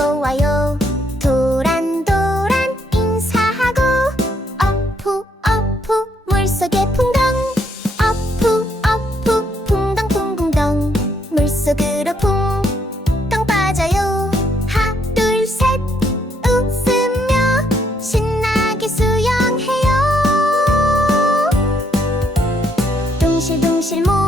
또 와요. 도란도란 인사하고 어푸 어푸 물속에 풍덩. 어푸 어푸 풍덩풍덩. 물속으로 풍덩 빠져요. 하둘셋. 웃으며 신나게 수영해요. 둥실둥실 모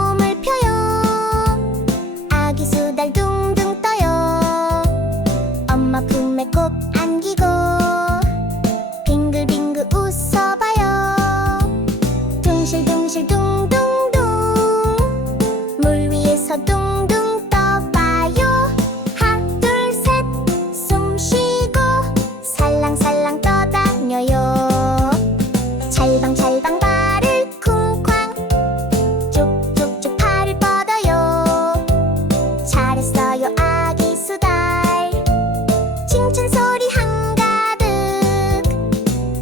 춤춘 소리 한가득.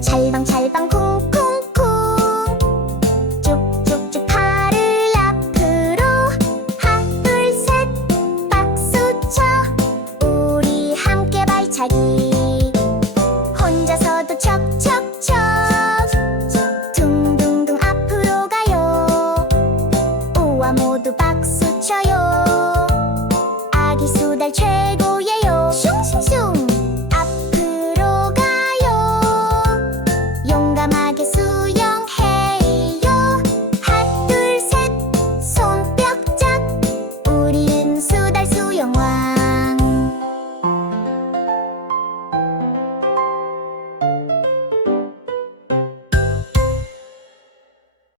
찰방찰방 쿵쿵쿵. 쭉쭉쭉 팔을 앞으로. 하둘셋. 박수쳐. 우리 함께 발차기. 혼자서도 척척척. 둥둥둥 앞으로 가요. 우와 모두 박수쳐요.